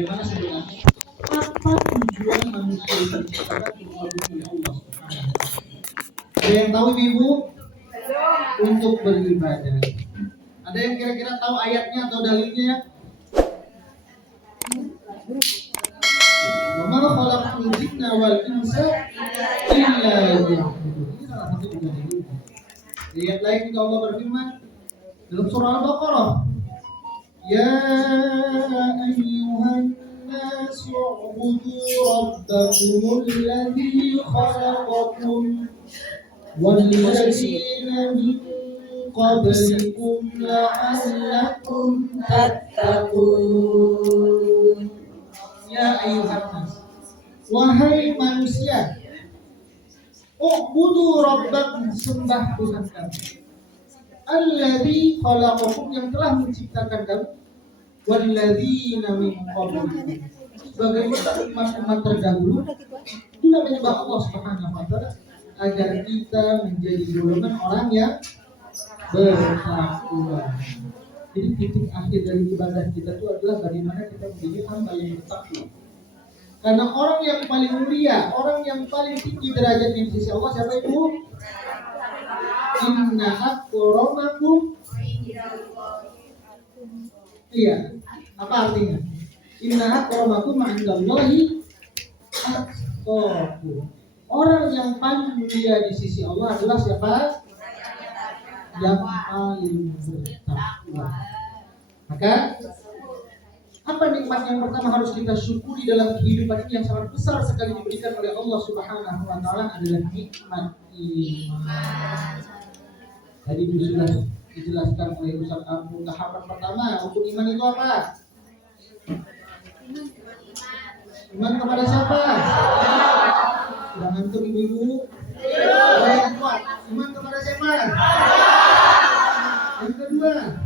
bagaimana sebenarnya apa tujuan manusia itu diciptakan oleh Allah Subhanahu. Ada yang tahu Ibu? Untuk beribadah. Ada yang kira-kira tahu ayatnya atau dalilnya? Wa ma khalaqtul jinna wal insa illa liya'budun. Ini salah satu juga dalilnya. Di ayat lain juga Allah berfirman dalam surah Al-Baqarah, Ya ayyuhan nasu ubudu rabbakumul ladzi khalaqakum walladzina min qablikum la'allakum tattaqun. Ya ayyuhan nas, wahai manusia, ubudu rabbakum, sembah Tuhan kamu, alladzi khalaqakum, yang telah menciptakan kamu, walladzina min qablikum, sebagaimana umat-umat terdahulu juga menyembah Allah Subhanahu wa taala, agar kita menjadi golongan orang yang bertakwa. Jadi titik akhir dari ibadah kita itu adalah bagaimana kita menjadi hamba yang bertakwa. Karena orang yang paling mulia, orang yang paling tinggi derajatnya di sisi Allah siapa itu? Inna akramakum. Iya, apa artinya? Inna akramakum ma'indallahi atqakum. Orang yang paling mulia di sisi Allah adalah siapa? Yang paling bertakwa. Maka apa nikmat yang pertama harus kita syukuri dalam kehidupan ini yang sangat besar sekali diberikan oleh Allah Subhanahu wa taala adalah nikmat iman. Tadi sudah dijelaskan oleh Ustaz Abu, tahapan pertama untuk iman itu apa? Iman kepada siapa? Sudah ngantuk ibu-ibu? Yang kuat. Iman kepada siapa? Yang kedua,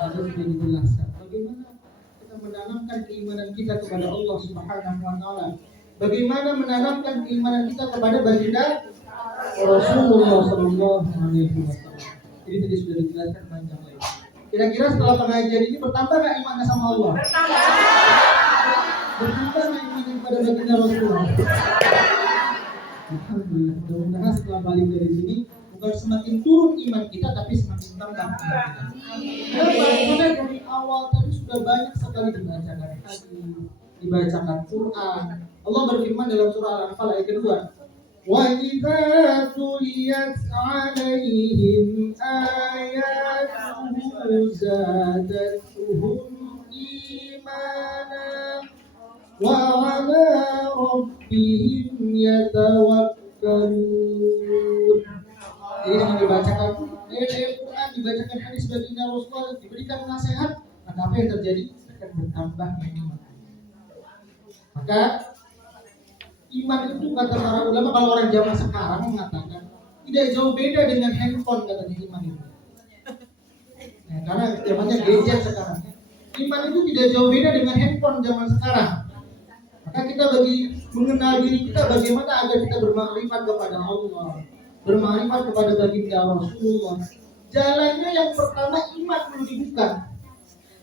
tadi sudah dijelaskan bagaimana kita menanamkan keimanan kita kepada Allah Subhanahu wa taala. Bagaimana menanamkan keimanan kita kepada baginda Rasulullah sallallahu alaihi wasallam. Jadi tadi sudah dijelaskan panjang lebar. Kira-kira setelah pengajian ini bertambah enggak imannya sama Allah? Bertambah enggak imannya kepada baginda Rasulullah? Alhamdulillah, mudah-mudahan setelah balik dari sini bukan semakin turun iman kita, tapi semakin tambah iman kita. Karena dari awal tadi sudah banyak sekali dibacakan hadis, dibacakan Quran. Allah berfirman dalam surah Al-Anfal ayat kedua, wa idza tuliyat 'alaihim ayatuhu zadatuhum imana wa 'ala rabbihim yatawakkalun. Jadi yang dibacakan ayat-ayat Quran, dibacakan hadis baginda Rasulullah, diberikan nasihat, maka apa yang terjadi? Akan bertambah iman. Maka iman itu kata para ulama, kalau orang zaman sekarang mengatakan tidak jauh beda dengan handphone, katanya iman itu. Nah, karena zamannya gadget sekarang. Iman itu tidak jauh beda dengan handphone zaman sekarang. Maka kita bagi mengenal diri kita bagaimana agar kita bermakrifat kepada Allah, bermakrifat kepada baginda Rasulullah. Jalannya yang pertama iman perlu dibuka.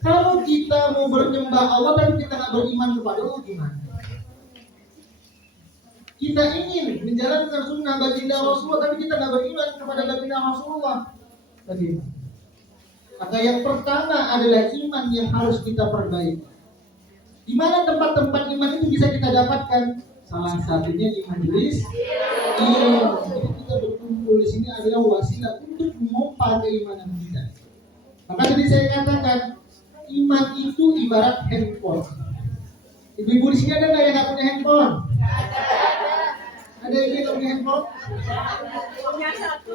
Kalau kita mau menyembah Allah tapi kita nggak beriman kepada Allah, gimana? Kita ingin menjalankan sunnah baginda Rasulullah tapi kita nggak beriman kepada baginda Rasulullah, bagaimana? Maka yang pertama adalah iman yang harus kita perbaiki. Di mana tempat-tempat iman itu bisa kita dapatkan? Salah satunya di majelis ilmu. Jadi kita berkumpul di sini adalah wasilah untuk memompa keimanan kita. Maka tadi saya katakan iman itu ibarat handphone. Ibu-ibu di sini ada nggak yang nggak punya handphone? Ada yang nggak punya handphone?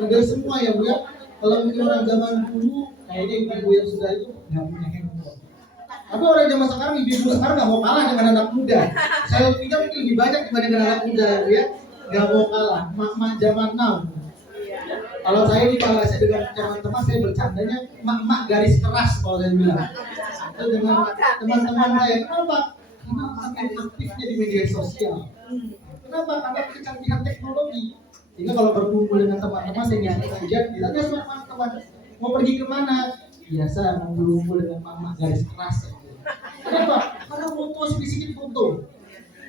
Ada semua ya Bu ya. Kalau mungkin orang zaman dulu kayaknya ibu yang sudah itu nggak punya handphone. Tapi orang zaman sekarang, ibu-ibu sekarang nggak mau kalah dengan anak muda. Saya pikir mungkin lebih banyak dibandingkan anak muda ya Bu ya. Nggak mau kalah, mak-mak zaman now. Kalau saya di kelas dengan teman-teman saya bercandanya mak-mak garis keras kalau saya bilang. Itu dengan teman-teman saya, kenapa? Karena makin aktifnya di media sosial. Kenapa? Karena kecanggihan teknologi. Sehingga kalau berkumpul dengan teman-teman saya ngajak ditanya sama teman-teman mau pergi kemana? Biasa mau berkumpul dengan mak-mak garis keras. Kenapa? Karena foto sedikit foto.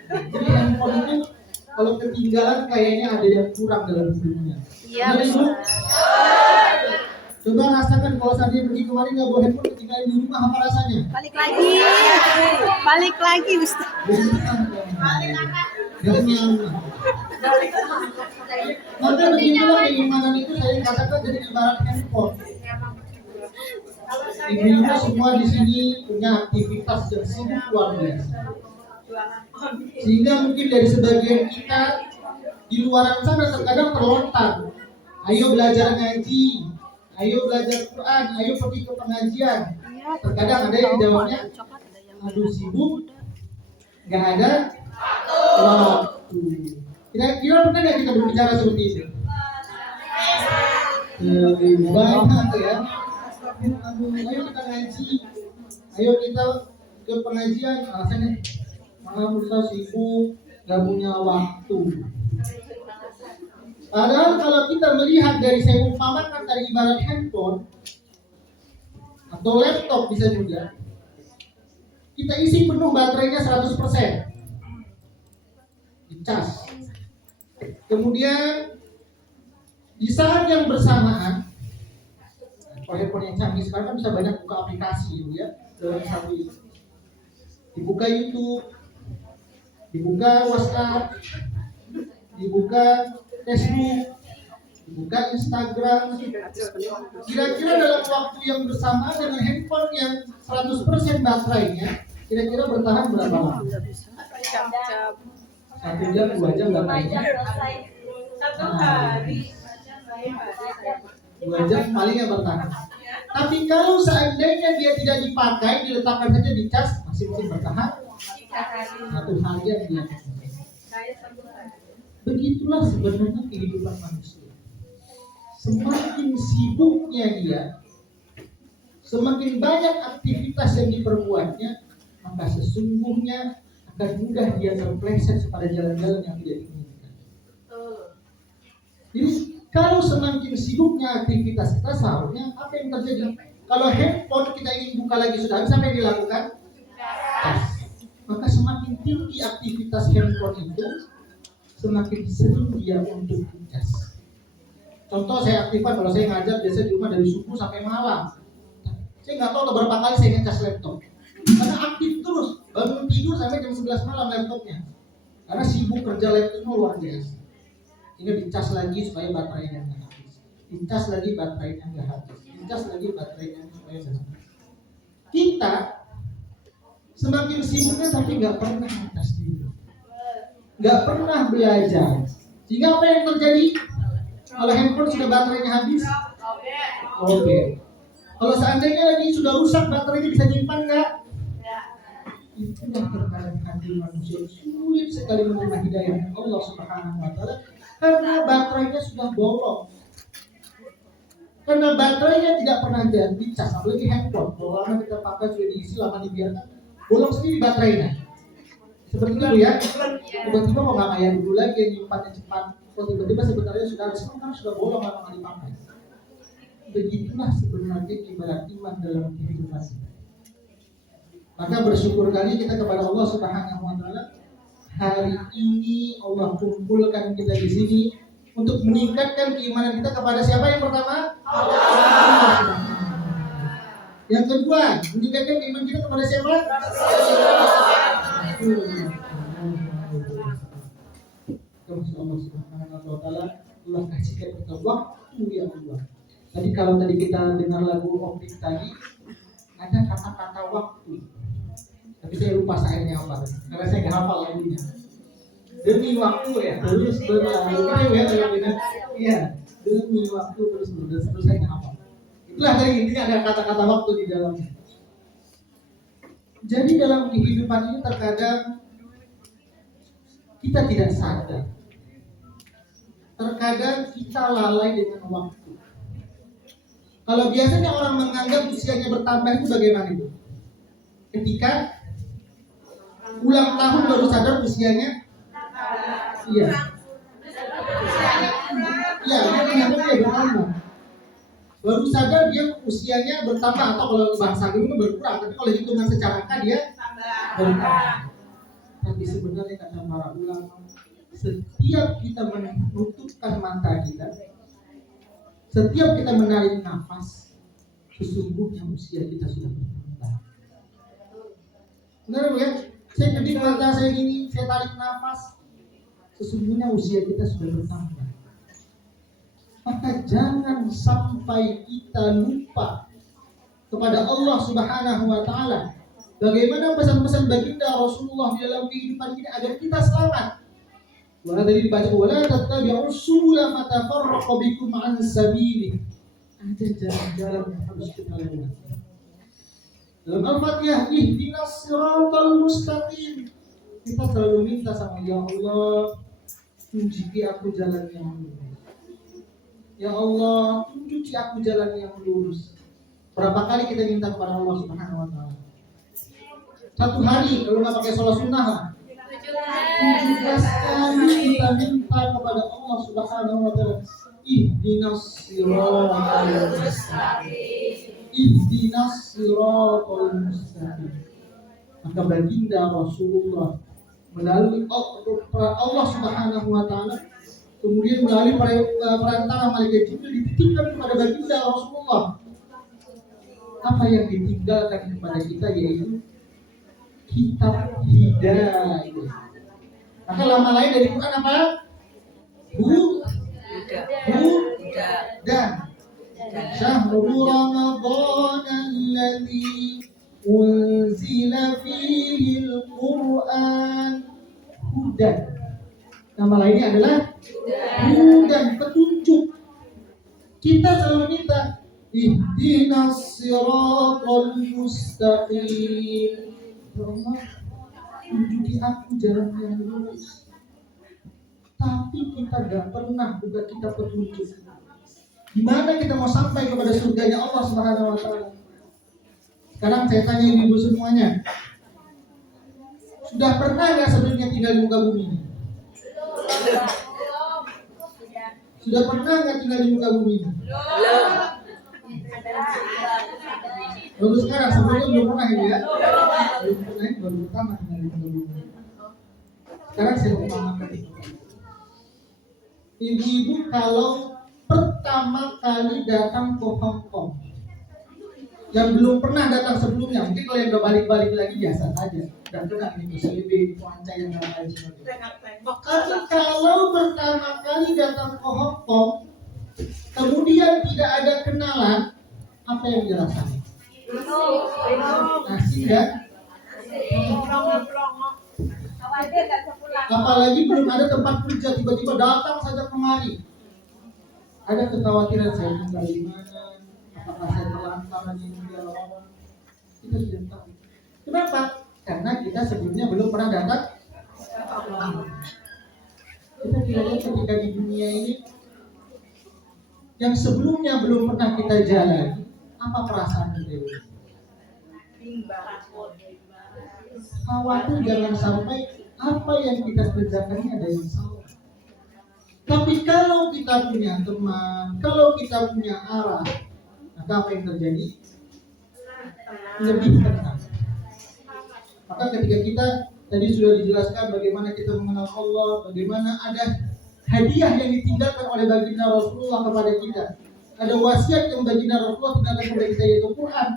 Jadi handphone itu kalau ketinggalan kayaknya ada yang kurang dalam hidupnya. Iya, Coba rasakan kalau saat dia pergi kemarin nggak bawa handphone ketinggalan di rumah, apa rasanya? balik lagi Ustaz. Maka begitulah keimanan itu saya katakan jadi ibarat handphone. Ibu-ibu semua di sini punya aktivitas yang sibuk luar biasa. Sehingga mungkin dari sebagian kita di luar sana terkadang terlontar. Ayo belajar ngaji, ayo belajar Quran, ayo pergi ke pengajian. Terkadang ada yang jawabnya, aduh sibuk, nggak ada waktu. Kira-kira pernah nggak kita berbicara seperti itu? Banyak ya. Ayo kita ngaji, ayo kita ke pengajian. Alasannya, malah Ustaz sibuk, nggak punya waktu. Padahal kalau kita melihat dari saya umpamakan dari ibarat handphone atau laptop bisa juga, kita isi penuh baterainya 100%, dicas. Kemudian di saat yang bersamaan, kalau handphone yang canggih sekarang kan bisa banyak buka aplikasi gitu ya dalam satu itu. Dibuka YouTube, dibuka WhatsApp, dibuka Facebook, dibuka Instagram. Kira-kira dalam waktu yang bersamaan dengan handphone yang 100% baterainya, kira-kira bertahan berapa lama? 1 jam, 2 jam baterainya. 2 jam palingnya bertahan. Tapi kalau seandainya dia tidak dipakai, diletakkan saja di cas, masih mungkin bertahan 1 hari dia. Begitulah sebenarnya kehidupan manusia. Semakin sibuknya dia, semakin banyak aktivitas yang diperbuatnya, maka sesungguhnya akan mudah dia terpleset pada jalan-jalan yang tidak diinginkan. Jadi kalau semakin sibuknya aktivitas kita, seharusnya apa yang terjadi? Kalau handphone kita ingin buka lagi sudah habis, apa yang dilakukan? Maka semakin tinggi aktivitas handphone itu, semakin sering dia untuk dicas. Contoh saya aktifkan kalau saya ngajar biasa di rumah dari subuh sampai malam. Saya nggak tahu berapa kali saya ngecas laptop. Karena aktif terus, bangun tidur sampai jam 11 malam laptopnya. Karena sibuk kerja laptopnya luar biasa. Ini dicas lagi supaya baterainya nggak habis. Dicas lagi baterainya nggak habis. Dicas lagi baterainya supaya nggak habis. Kita semakin sibuknya tapi nggak pernah ngecas diri. Nggak pernah belajar. Sehingga apa yang terjadi? Kalau handphone sudah baterainya habis, oke. Kalau seandainya lagi sudah rusak, baterainya bisa nyimpan nggak? Itulah terkadang hati manusia sulit sekali menerima hidayah Allah Subhanahu Wa Taala karena baterainya sudah bolong. Karena baterainya tidak pernah dicas, apalagi handphone. Kalau lama kita pakai sudah diisi, lama dibiarkan, bolong sendiri baterainya. Seperti itu ya, tiba-tiba mau nggak kayak dulu lagi yang nyimpannya cepat, kok tiba-tiba sebenarnya sudah habis, kan sudah bolong lama nggak dipakai. Begitulah sebenarnya ibarat iman dalam kehidupan kita. Maka bersyukur kali kita kepada Allah Subhanahu Wa Taala, hari ini Allah kumpulkan kita di sini untuk meningkatkan keimanan kita kepada siapa yang pertama? Allah. Yang kedua, meningkatkan keimanan kita kepada siapa? Allah Subhanahu Wa Taala, Allah kasihkan kita waktu yang luang. Tadi kalau tadi kita dengar lagu Optik tadi, ada kata-kata waktu. Tapi saya lupa sayangnya apa, karena saya nggak hafal lagunya. Demi waktu ya, terus berlalu. Iya, demi waktu terus saya nggak hafal. Itulah tadi intinya ada kata-kata waktu di dalamnya. Jadi dalam kehidupan ini terkadang kita tidak sadar. Terkadang kita lalai dengan waktu. Kalau biasanya orang menganggap usianya bertambah itu bagaimana itu? Ketika ulang tahun baru sadar usianya, iya, dia menganggap dia bertambah. Baru sadar dia usianya bertambah, atau kalau bahasa dulu berkurang, tapi kalau hitungan secara angka dia bertambah. Tapi sebenarnya kata para ulama, setiap kita menutupkan mata kita, setiap kita menarik nafas, sesungguhnya usia kita sudah bertambah. Benar ya? Saya kedip mata saya gini, saya tarik nafas, sesungguhnya usia kita sudah bertambah. Maka jangan sampai kita lupa kepada Allah Subhanahu wa Ta'ala. Bagaimana pesan-pesan baginda Rasulullah di dalam kehidupan ini agar kita selamat. Wala tadi dibaca, wala tattabi'us subula fatafarraqu bikum an sabilihi. Ada jalan-jalan yang harus kita lalui. Dalam Al-Fatihah, ihdinas siratal mustaqim. Kita selalu minta sama ya Allah, tunjuki aku jalan yang lurus. Ya Allah, tunjuki aku jalan yang lurus. Berapa kali kita minta kepada Allah Subhanahu wa Ta'ala? Satu hari kalau nggak pakai sholat sunnah lah. 17 kali kita minta kepada Allah Subhanahu wa Ta'ala, ihdinas siratal mustaqim. Ihdinas siratal mustaqim. Maka baginda Rasulullah melalui Allah Subhanahu wa Ta'ala, kemudian melalui perantara malaikat Jibril dititipkan kepada baginda Rasulullah apa yang ditinggalkan kepada kita, yaitu kitab hidayah. Maka lama lain dari Quran apa? Dan syahrul Ramadan alladzi unzila fihi al-Quran hudan. Nama lainnya adalah hudan, petunjuk. Kita selalu minta ihdinas siratal mustaqim. Ya Allah, tunjuki aku jalan yang lurus. Tapi kita gak pernah juga kita petunjuk. Gimana kita mau sampai kepada surganya Allah Subhanahu wa Ta'ala? Sekarang saya tanya ibu semuanya, sudah pernah gak sebelumnya tinggal di muka bumi ini? Sudah pernah gak tinggal di muka bumi ini? Baru sekarang, sebelumnya belum pernah ya? Belum pernah, baru pertama tinggal di muka bumi. Sekarang saya mau mengatakan ibu-ibu kalau pertama kali datang ke Hong Kong, yang belum pernah datang sebelumnya, mungkin kalau yang udah balik-balik lagi biasa saja, dan kena ini selebih cuaca yang lain sebagainya. Tapi kalau pertama kali datang ke Hong Kong, kemudian tidak ada kenalan, apa yang dirasakan? Asing kan? Apalagi belum ada tempat kerja, tiba-tiba datang saja kemari. Ada kekhawatiran, saya tinggal di mana? Apakah saya terlantar di orang? Kita tidak tahu. Kenapa? Karena kita sebelumnya belum pernah datang. Kita tidak lihat ketika di dunia ini yang sebelumnya belum pernah kita jalani, apa perasaan kita? Khawatir jangan sampai apa yang kita kerjakan ini ada yang salah. Tapi kalau kita punya teman, kalau kita punya arah, maka apa yang terjadi? Lebih tenang. Maka ketika kita tadi sudah dijelaskan bagaimana kita mengenal Allah, bagaimana ada hadiah yang ditinggalkan oleh baginda Rasulullah kepada kita, ada wasiat yang baginda Rasulullah tinggalkan kepada kita, yaitu Quran.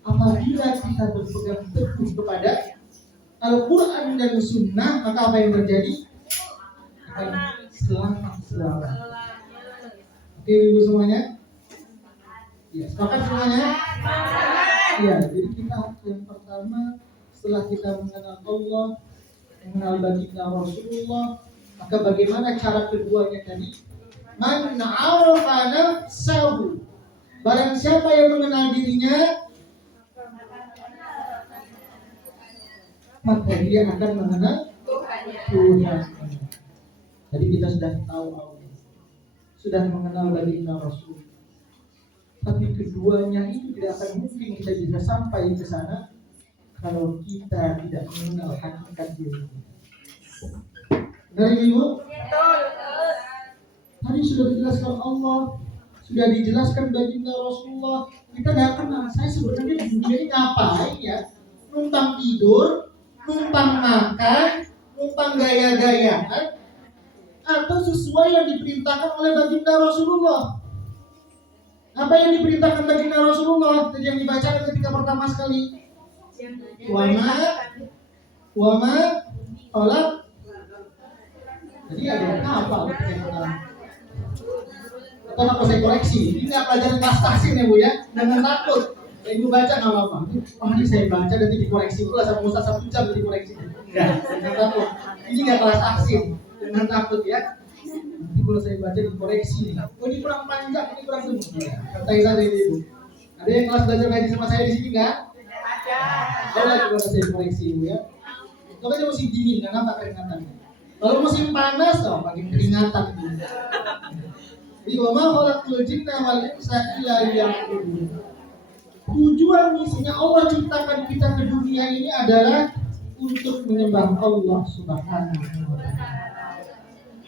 Apabila kita berpegang teguh kepada Al-Quran dan Sunnah, maka apa yang terjadi? Akan selamat. Oke ibu semuanya? Ya, sepakat semuanya? Ya, jadi kita yang pertama, setelah kita mengenal Allah, mengenal baginda Rasulullah, maka bagaimana cara keduanya tadi? Man na'arafa nafsahu. Barang siapa yang mengenal dirinya, maka dia akan mengenal Tuhan. Jadi kita sudah tahu Allah, sudah mengenal baginda Rasul. Tapi keduanya itu tidak akan mungkin kita bisa sampai ke sana kalau kita tidak mengenal hakikat diri. Dari ibu, tadi sudah dijelaskan Allah sudah dijelaskan baginda Rasulullah. Kita nggak kenal. Saya sebenarnya di dunia ini ngapain ya? Numpang tidur, numpang makan, numpang gaya-gayaan, atau sesuai yang diperintahkan oleh baginda Rasulullah. Apa yang diperintahkan baginda Rasulullah yang dibacakan ketika pertama sekali? Wama tolak. Jadi ada apa? Atau apa saya koreksi? Ini nggak pelajaran kelas tahsin ya Bu ya? Jangan takut. Ibu baca nggak apa-apa. Oh ini saya baca nanti dikoreksi pula sama Ustaz 1 jam dikoreksi. Jangan takut. Ini nggak kelas tahsin. Jangan takut ya. Nanti kalau saya baca dikoreksi. Oh ini kurang panjang, ini kurang sempurna. Santai saja Ibu. Ada yang kelas belajar ngaji sama saya di sini nggak? Ada. Kalau saya koreksi Ibu ya. Kalau dia musim dingin, nggak nampak keringatannya. Kalau musim panas, makin keringatan. Jadi wama khalaqtul jinna wal insa illa liya'budun. Tujuan misinya Allah ciptakan kita ke dunia ini adalah untuk menyembah Allah Subhanahu wa taala.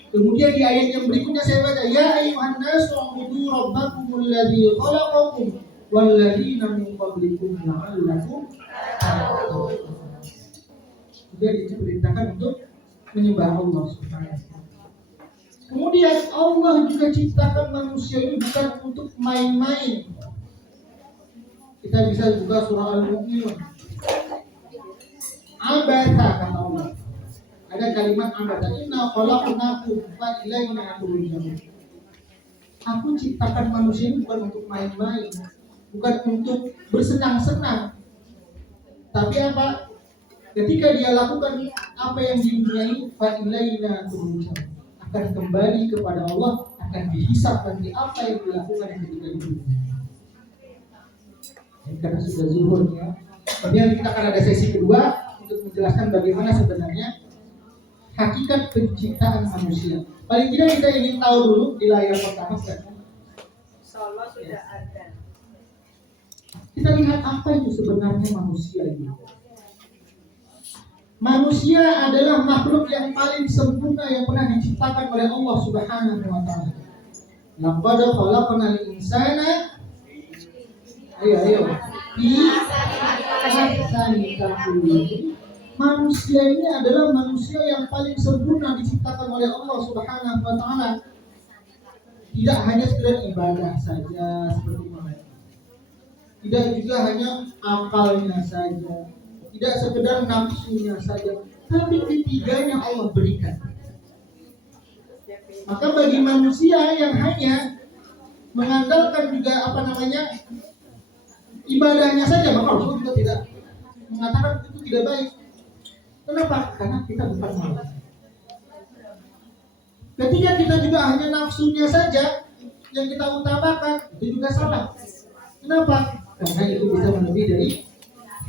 Kemudian di ayat yang berikutnya saya baca, ya ayyuhan nasu ubudu rabbakumul ladzi khalaqakum wal ladzina min qablikum la'allakum tattaqun. Jadi diperintahkan untuk menyembah Allah Subhanahu wa taala. Kemudian Allah juga ciptakan manusia ini bukan untuk main-main. Kita bisa buka surah Al-Mu'minun. Abatha kata Allah. Ada kalimat abatha. Inna khalaqnakum fa ilaina turja'un. Aku ciptakan manusia ini bukan untuk main-main, bukan untuk bersenang-senang. Tapi apa? Ketika dia lakukan apa yang di dunia ini, fa ilaina turja'un, akan kembali kepada Allah, akan dihisab nanti apa yang dilakukan ketika di dunia. Karena sudah zuhur ya. Kemudian kita akan ada sesi kedua untuk menjelaskan bagaimana sebenarnya hakikat penciptaan manusia. Paling tidak kita ingin tahu dulu di layar pertama sekarang. Insyaallah sudah ada. Kita lihat apa itu sebenarnya manusia ini. Manusia adalah makhluk yang paling sempurna yang pernah diciptakan oleh Allah Subhanahu wa taala. Laqad khalaqnal insana ayo manusia ini adalah manusia yang paling sempurna diciptakan oleh Allah Subhanahu wa taala. Tidak hanya sekedar ibadah saja seperti mereka. Tidak juga hanya akalnya saja. Tidak sekedar nafsunya saja, tapi ketiganya Allah berikan. Maka bagi manusia yang hanya mengandalkan juga ibadahnya saja, maka Rasul juga tidak mengatakan itu tidak baik. Kenapa? Karena kita bukan manusia. Ketika kita juga hanya nafsunya saja yang kita utamakan, itu juga salah. Kenapa? Karena itu bisa melebihi dari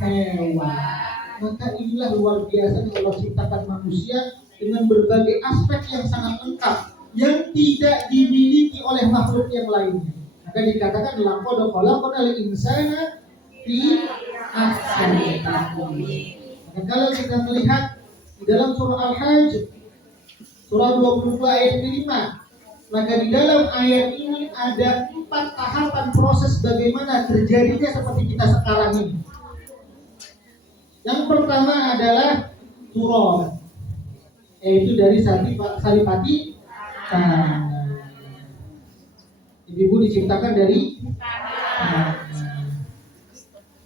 hewan. Maka inilah luar biasa yang Allah ciptakan manusia dengan berbagai aspek yang sangat lengkap yang tidak dimiliki oleh makhluk yang lainnya. Maka dikatakan laqad khalaqnal insana fi ahsani taqwim. Maka kalau kita melihat di dalam surah Al-Hajj surah 22 ayat 5, maka di dalam ayat ini ada 4 tahapan proses bagaimana terjadinya seperti kita sekarang ini. Yang pertama adalah turab, yaitu dari saripati tanah. Ibu diciptakan dari tanah.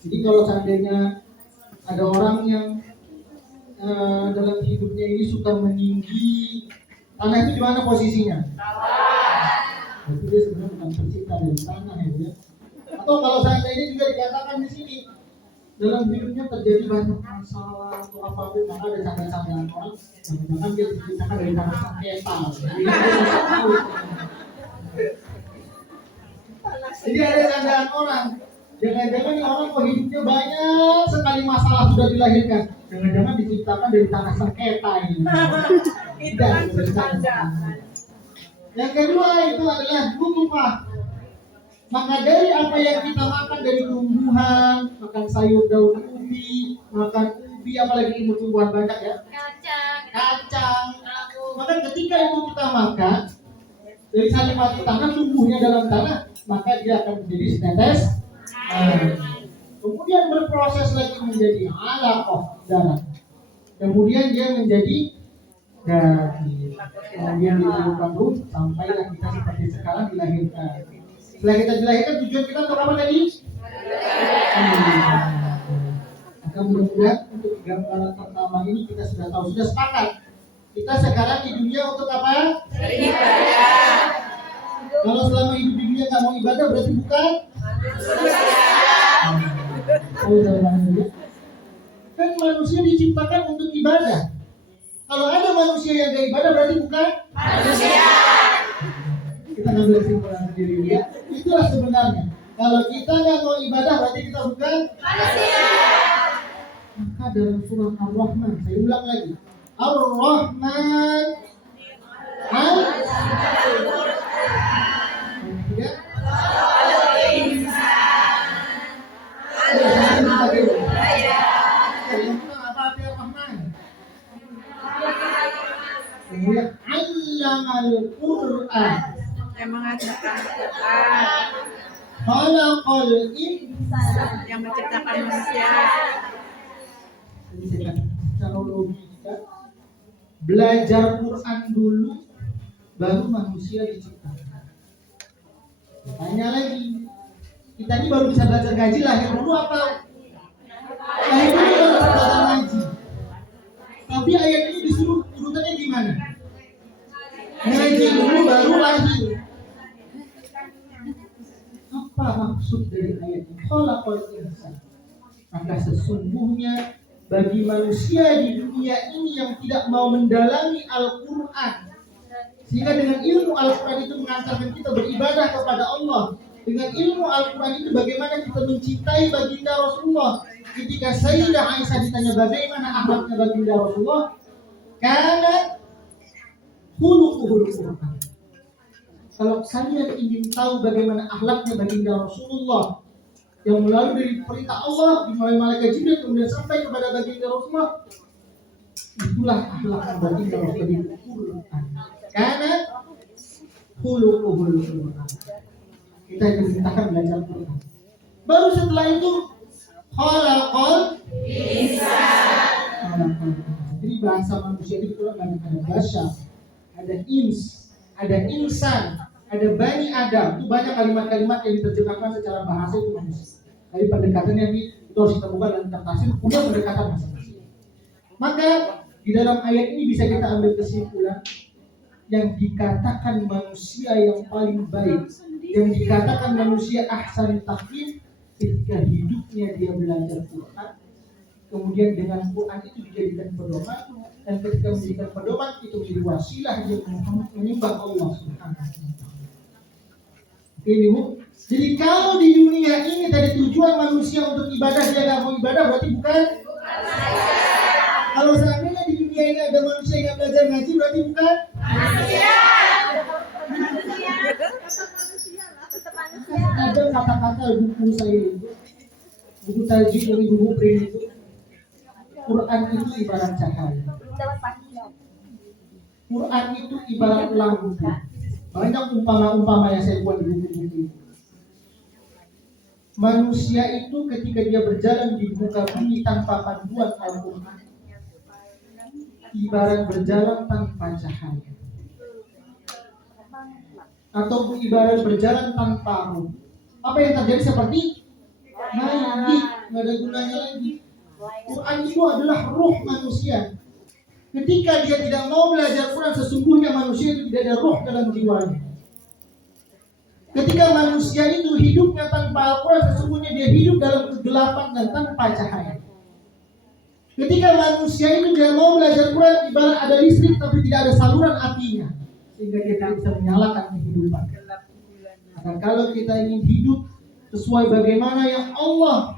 Jadi kalau seandainya ada orang yang dalam hidupnya ini suka meninggi, tanah itu di mana posisinya? Berarti dia sebenarnya bukan tercipta dari tanah ya. Atau kalau seandainya juga dikatakan di sini dalam hidupnya terjadi banyak masalah atau apapun, maka ada canda-candaan orang jangan dia diciptakan dari tanah sengketa. Jadi ada candaan orang, jangan-jangan orang kok hidupnya banyak sekali masalah sudah dilahirkan, jangan-jangan diciptakan dari tanah sengketa ini. Itu kan bercanda. Yang kedua itu adalah nutfah. Maka dari apa yang kita makan dari tumbuhan, makan sayur daun ubi, makan ubi, apalagi tumbuhan banyak ya, kacang. Maka ketika itu kita makan dari saripati tanah, tumbuhnya dalam tanah, maka dia akan menjadi setetes air. Kemudian berproses lagi menjadi alaqah, darah. Kemudian dia menjadi daging. Kemudian ditiupkan ruh sampailah kita seperti sekarang dilahirkan. Setelah kita dilahirkan, tujuan kita untuk apa tadi? Maka mudah-mudahan untuk gambaran pertama ini kita sudah tahu, sudah sepakat. Kita sekarang di dunia untuk apa? Beribadah. Kalau selama hidup di dunia nggak mau ibadah berarti bukan manusia. Kan manusia diciptakan untuk ibadah. Kalau ada manusia yang gak ibadah berarti bukan manusia. Kita ngambil kesimpulan sendiri ya. Itulah sebenarnya. Kalau kita nggak mau ibadah berarti kita bukan manusia. Maka dalam surah Ar-Rahman, saya ulang lagi. Ar-Rahman Allamal Qur'an, Yang mengajarkan Quran, khalaqal insan, yang menciptakan manusia. Jadi saya katakan secara logika, belajar Quran dulu baru manusia diciptakan. Tanya lagi, kita ini baru bisa belajar ngaji lahir dulu apa? Lahir dulu baru bisa belajar ngaji. Tapi ayat ini disuruh urutannya gimana? Ngaji dulu baru lahir. Apa maksud dari ayat ini? Khalaqal insan. Maka sesungguhnya bagi manusia di dunia ini yang tidak mau mendalami Al-Quran, sehingga dengan ilmu Al-Quran itu mengantarkan kita beribadah kepada Allah. Dengan ilmu Al-Quran itu bagaimana kita mencintai baginda Rasulullah. Ketika Sayyidah Aisyah ditanya bagaimana akhlaknya baginda Rasulullah, karena khuluquhul Quran. Kalau kalian ingin tahu bagaimana akhlaknya baginda Rasulullah yang melalui dari perintah Allah, dimulai malaikat Jibril kemudian sampai kepada baginda Rasulullah, itulah akhlak baginda Rasulullah di Quran. Karena khuluquhul Quran. Kita diperintahkan belajar Quran. Baru setelah itu khalaqal insan. Jadi bahasa manusia itu Quran ada basyar, ada ins, ada insan, ada bani Adam. Itu banyak kalimat-kalimat yang diterjemahkan secara bahasa itu manusia. Dari pendekatannya itu harus kita buka dalam tafsir, punya pendekatan masing-masing. Maka di dalam ayat ini bisa kita ambil kesimpulan yang dikatakan manusia yang paling baik, yang dikatakan manusia ahsan taqwim ketika hidupnya dia belajar Quran, kemudian dengan Quran itu dijadikan pedoman, dan ketika menjadikan pedoman itu menjadi wasilah dia menyembah Allah Subhanahu wa taala. Ini Bu. Jadi kalau di dunia ini tadi tujuan manusia untuk ibadah, dia nggak mau ibadah berarti bukan manusia. Kalau seandainya di dunia ini ada manusia yang nggak belajar ngaji berarti bukan manusia. Ada kata-kata buku saya itu, buku tajwid dari buku print itu, Quran itu ibarat cahaya. Quran itu ibarat lampu. Banyak umpama-umpama yang saya buat di buku-buku itu. Manusia itu ketika dia berjalan di muka bumi tanpa panduan Al-Quran, ibarat berjalan tanpa cahaya, atau ibarat berjalan tanpa ruh. Apa yang terjadi seperti mayit, nggak ada gunanya lagi. Quran itu adalah ruh manusia. Ketika dia tidak mau belajar Quran, sesungguhnya manusia itu tidak ada ruh dalam jiwanya. Ketika manusia itu hidupnya tanpa Al-Quran, sesungguhnya dia hidup dalam kegelapan dan tanpa cahaya. Ketika manusia itu tidak mau belajar Quran, ibarat ada listrik tapi tidak ada saluran apinya, sehingga dia tidak bisa menyalakan kehidupan. Maka kalau kita ingin hidup sesuai bagaimana yang Allah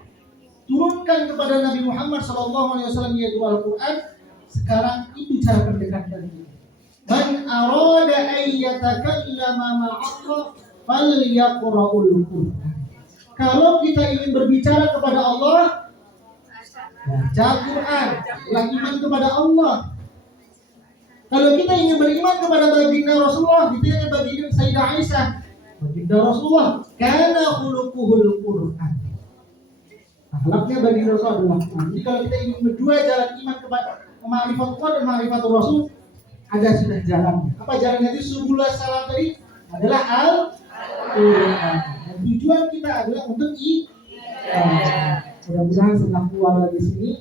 turunkan kepada Nabi Muhammad SAW yaitu Al-Quran, sekarang itu cara pendekatan kita. Man arada an yatakallama ma'allah falyaqra'ul Qur'an. Kalau kita ingin berbicara kepada Allah, baca Quran, iman kepada Allah. Kalau kita ingin beriman kepada baginda Rasulullah, ditanya baginda Sayyidah Aisyah, Baginda Rasulullah kana khuluquhul Quran. Akhlaknya baginda Rasul adalah Quran. Jadi kalau kita ingin berdua jalan iman kepada ma'rifatullah dan ma'rifatul Rasul, ada sudah jalannya. Apa jalannya itu? Subul salam tadi adalah Al-Quran. Dan tujuan kita adalah untuk mudah-mudahan setelah keluar dari sini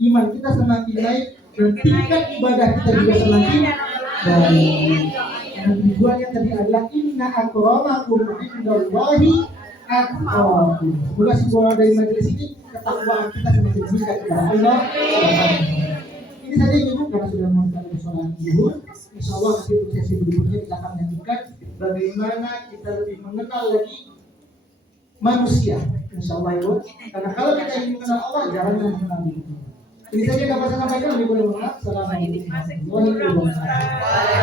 iman kita semakin naik dan tingkat ibadah kita juga semakin baik. Dan tujuannya tadi adalah inna akramakum indallahi atqakum. Semoga semua dari majelis ini ketakwaan kita semakin meningkat kepada Allah. Ini saja Ibu karena sudah melakukan sholat zuhur. Insyaallah nanti untuk sesi berikutnya kita akan lanjutkan bagaimana kita lebih mengenal lagi manusia. Insyaallah Ibu. Karena kalau kita ingin mengenal Allah, jangan mengenal diri. Ini saja dapat saya sampaikan. Assalamualaikum warahmatullahi wabarakatuh.